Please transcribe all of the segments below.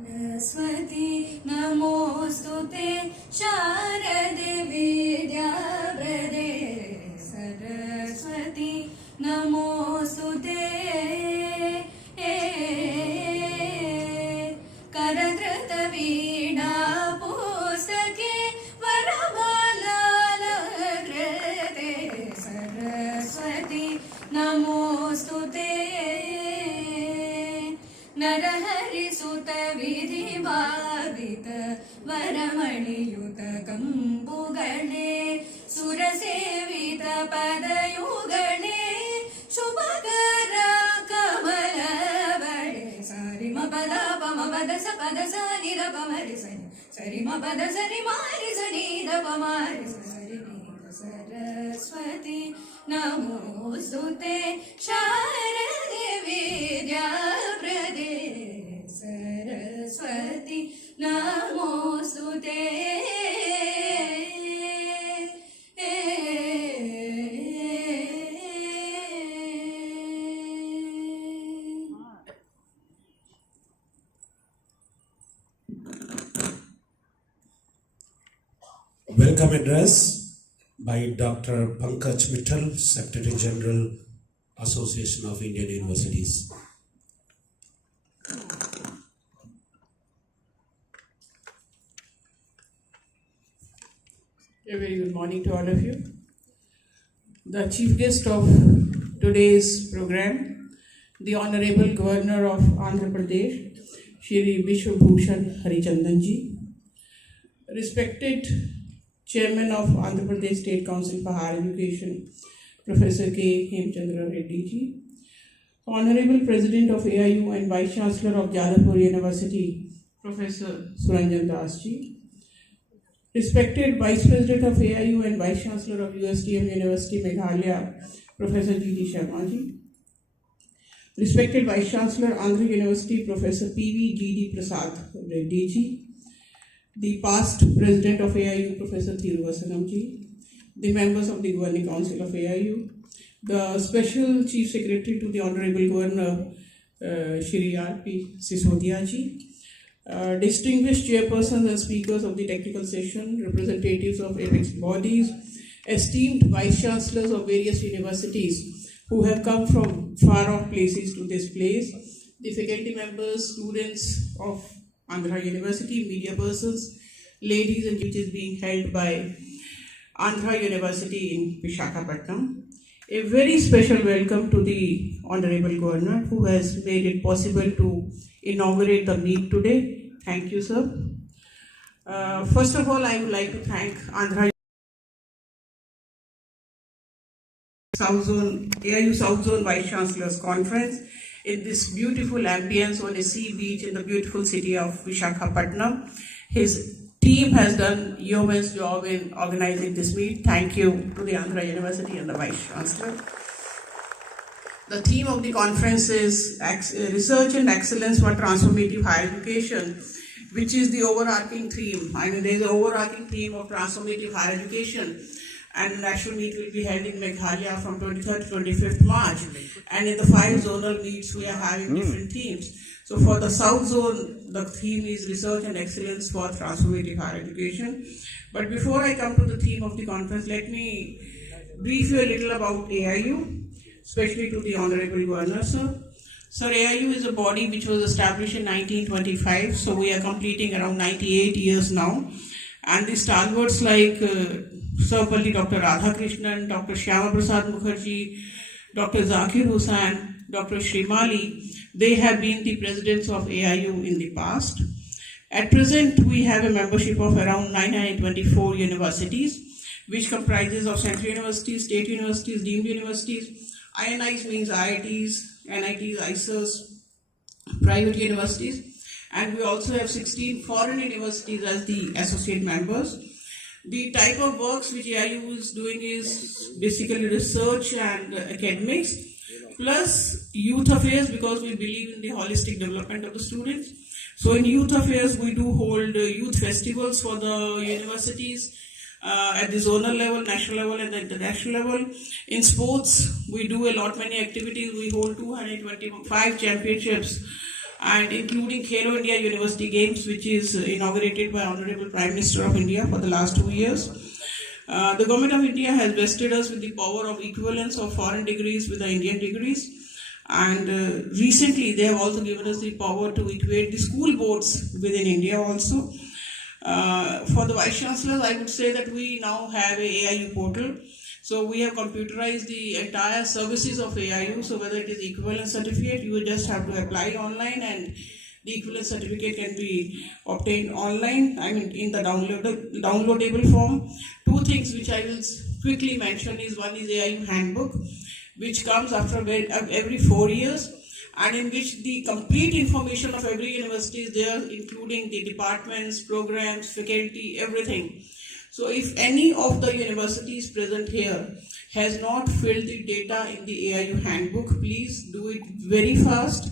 सरस्वती नमोस्तुते शारदे विद्याप्रदे सरस्वती नमोस्तुते करधृत वीणा पुस्तके वरमालालकृते सरस्वती नमोस्तुते नरहरिसुत विधि भावित वरमणियुत कंबुगणे सुरसेवित पदयुगणे शुभकर कमलवळे सरि म पद पम पद स पद स नि र प म रि स नि सरि म पद सरि मा रि स नि द प म रि स सरि नि सरस्वती नमोस्तुते शारदे विद्याप्रदे सरस्वती नमोस्तुते Welcome address by Dr. Pankaj Mittal, Secretary General, Association of Indian Universities. A very good morning to all of you. The chief guest of today's program, the Honorable Governor of Andhra Pradesh, Shri Vishwabhushan Harichandan Ji, respected Chairman of Andhra Pradesh State Council for Higher Education, Professor K. Hemchandra Reddi G, Honorable President of AIU and Vice Chancellor of Jadavpur University, Professor Suranjan Das Ji, respected Vice President of AIU and Vice Chancellor of USTM University Meghalaya, Professor G.D. Sharma Ji, respected Vice Chancellor Andhra University, Professor P.V. G.D. Prasad Reddy Ji, the past President of AIU, Professor Thiruvasanam Ji, the members of the Governing Council of AIU, the Special Chief Secretary to the Honorable Governor, Shri R.P. Sisodia Ji, distinguished chairpersons and speakers of the technical session, representatives of apex bodies, esteemed vice chancellors of various universities who have come from far off places to this place, the faculty members, students of Andhra University, media persons, ladies and which is being held by Andhra University in Visakhapatnam. A very special welcome to the Honorable Governor who has made it possible to inaugurate the meet today. Thank you, sir. First of all, I would like to thank Andhra South Zone, AIU South Zone Vice Chancellors Conference in this beautiful ambience on a sea beach in the beautiful city of Visakhapatnam. His team has done yeoman's job in organizing this meet. Thank you to the Andhra University and the Vice Chancellor. The theme of the conference is Research and Excellence for Transformative Higher Education, which is the overarching theme. I mean, there is an overarching theme of transformative higher education, and national meet will be held in Meghalaya from 23rd to 25th March. And in the 5 zonal meets, we are having different themes. So for the South Zone, the theme is Research and Excellence for Transformative Higher Education. But before I come to the theme of the conference, let me brief you a little about AIU, especially to the Honorable Governor, sir. Sir, AIU is a body which was established in 1925, so we are completing around 98 years now. And the stalwarts like Sarpalli Dr. Radhakrishnan, Dr. Shyama Prasad Mukherjee, Dr. Zakir Hussain, Dr. Shrimali, they have been the presidents of AIU in the past. At present, we have a membership of around 924 universities, which comprises of central universities, state universities, deemed universities. INIs means IITs, NITs, ISERs, private universities, and we also have 16 foreign universities as the associate members. The type of works which AIU is doing is basically research and academics, plus youth affairs, because we believe in the holistic development of the students. So in youth affairs, we do hold youth festivals for the universities, at the zonal level, national level, and the international level. In sports, we do a lot many activities. We hold 225 championships and including Khelo India University Games, which is inaugurated by Honorable Prime Minister of India for the last 2 years. The Government of India has vested us with the power of equivalence of foreign degrees with the Indian degrees. And recently, they have also given us the power to equate the school boards within India also. For the Vice Chancellors, I would say that we now have a AIU portal. So we have computerized the entire services of AIU. So whether it is equivalent certificate, you will just have to apply online, and the equivalent certificate can be obtained online, in the downloadable form. Two things which I will quickly mention is, one is AIU handbook, which comes after every 4 years, and in which the complete information of every university is there, including the departments, programs, faculty, everything. So if any of the universities present here has not filled the data in the AIU handbook, please do it very fast,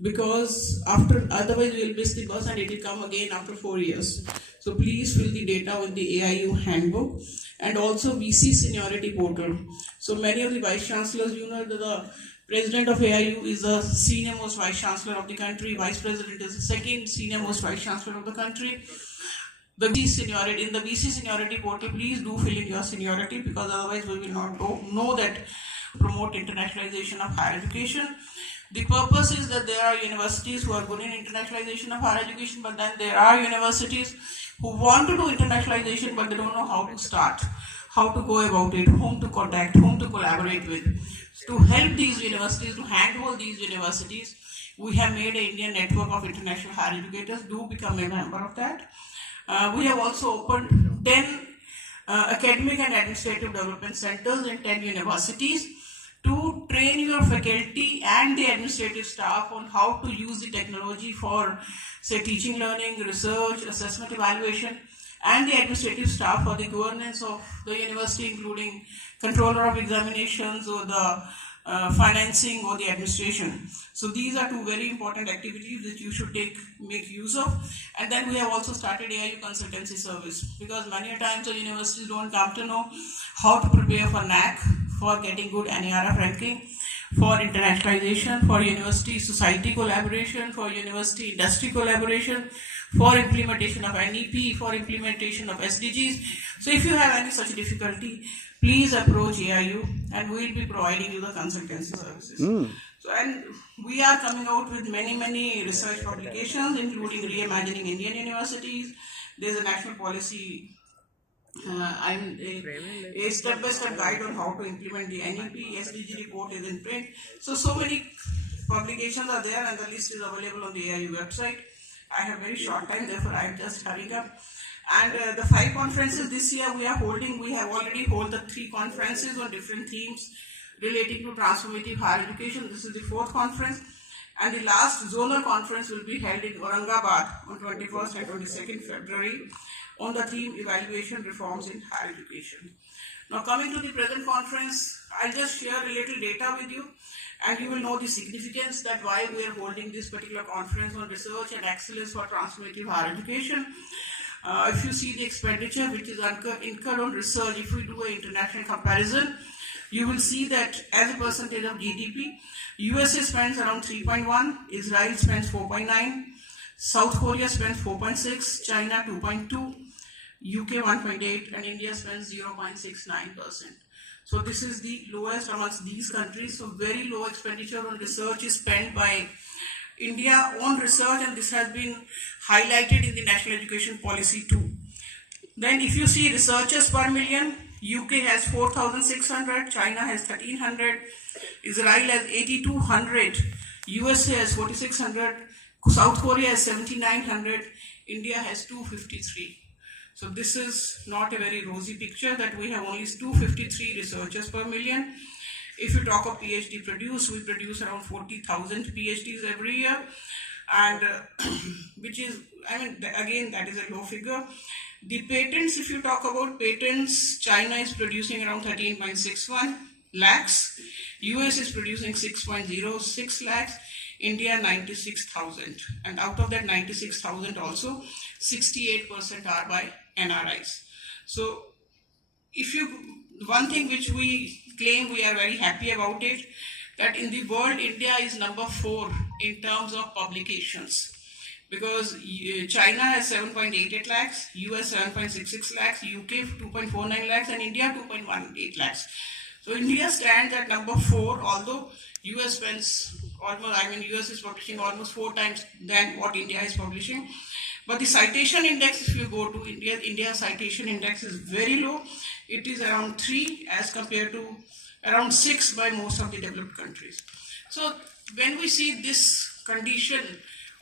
because otherwise we will miss the bus and it will come again after 4 years. So please fill the data in the AIU handbook, and also VC seniority portal. So many of the Vice Chancellors, that the President of AIU is the senior most Vice Chancellor of the country, Vice President is the second senior most Vice Chancellor of the country. The VC seniority, in the VC seniority portal, please do fill in your seniority, because otherwise we will not know that promote internationalization of higher education. The purpose is that there are universities who are good in internationalization of higher education, but then there are universities who want to do internationalization, but they don't know how to start, how to go about it, whom to contact, whom to collaborate with. To help these universities, to handhold these universities, we have made an Indian network of international higher educators. Do become a member of that. We have also opened 10 academic and administrative development centers in 10 universities to train your faculty and the administrative staff on how to use the technology for, say, teaching, learning, research, assessment, evaluation, and the administrative staff for the governance of the university, including controller of examinations or the financing or the administration. So these are two very important activities that you should make use of. And then we have also started AIU consultancy service, because many times the universities don't come to know how to prepare for NAC, for getting good NARF ranking, for internationalization, for university society collaboration, for university industry collaboration, for implementation of NEP, for implementation of SDGs. So if you have any such difficulty, please approach AIU and we will be providing you the consultancy services. So, and we are coming out with many research publications, including Reimagining Indian Universities. There's a national policy, a step-by-step guide on how to implement the NEP. SDG report is in print. So many publications are there, and the list is available on the AIU website. I have very short time, therefore I am just hurrying up. And the 5 conferences this year we are holding, we have already held the 3 conferences on different themes relating to transformative higher education. This is the 4th conference, and the last zonal conference will be held in Aurangabad on 21st and 22nd February on the theme Evaluation Reforms in Higher Education. Now coming to the present conference, I'll just share a little data with you, and you will know the significance that why we are holding this particular conference on research and excellence for transformative higher education. If you see the expenditure which is incurred on research, if we do an international comparison, you will see that as a percentage of GDP, USA spends around 3.1, Israel spends 4.9, South Korea spends 4.6, China 2.2, UK 1.8, and India spends 0.69%. So this is the lowest amongst these countries. So very low expenditure on research is spent by India on research, and this has been highlighted in the National Education Policy too. Then if you see researchers per million, UK has 4,600, China has 1,300, Israel has 8,200, USA has 4,600, South Korea has 7,900, India has 253. So this is not a very rosy picture that we have only 253 researchers per million. If you talk of PhD produced, we produce around 40,000 PhDs every year, and which is, again, that is a low figure. The patents, if you talk about patents, China is producing around 13.61 lakhs, US is producing 6.06 lakhs, India 96,000, and out of that 96,000 also 68% are by NRIs. So one thing which we claim, we are very happy about it, that in the world India is number 4 in terms of publications. Because China has 7.88 lakhs, US 7.66 lakhs, UK 2.49 lakhs, and India 2.18 lakhs. So India stands at number 4, although US spends almost, US is publishing almost 4 times than what India is publishing. But the citation index, if you go to India, India's citation index is very low. It is around 3 as compared to around 6 by most of the developed countries. So when we see this condition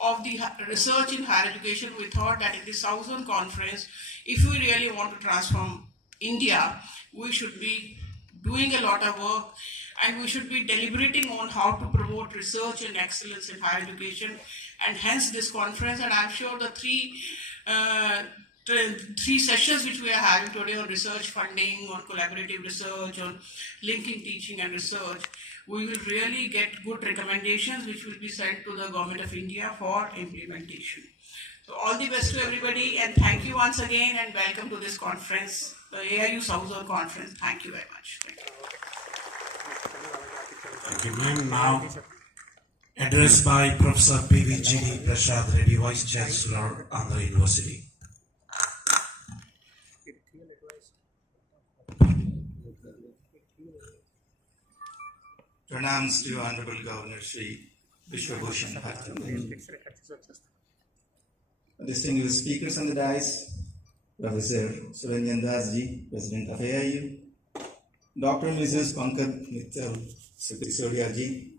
of the research in higher education, we thought that in the South Zone Conference, if we really want to transform India, we should be doing a lot of work, and we should be deliberating on how to promote research and excellence in higher education, and hence this conference. And I'm sure the three sessions which we are having today on research funding, on collaborative research, on linking teaching and research, we will really get good recommendations which will be sent to the Government of India for implementation. So all the best to everybody, and thank you once again, and welcome to this conference, the AIU South Zone Conference. Thank you very much. Thank you, ma'am. Now, address by Professor P.V. G. Prasad Reddy, Vice Chancellor, Andhra University. Pranams to Honorable Governor Shri Vishwabhushan Bhattacharya. Distinguished speakers on the dais, Professor Suranjan Das Ji, President of AIU, Dr. Mrs. Pankaj Mittal Sisodia Ji,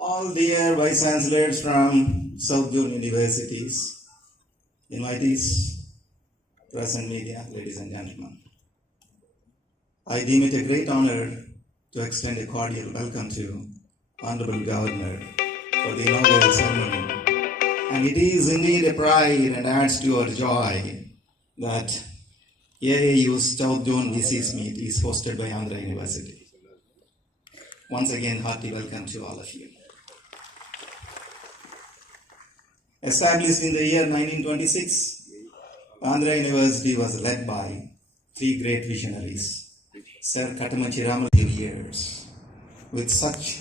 all dear Vice Chancellors from South Zone Universities, invitees, press and media, ladies and gentlemen. I deem it a great honor to extend a cordial welcome to Honorable Governor for the inaugural ceremony. And it is indeed a pride and adds to our joy that AIU's South Zone VCs meet is hosted by Andhra University. Once again, hearty welcome to all of you. Established in the year 1926, Andhra University was led by 3 great visionaries, Sir Katamachi Ramal years, with such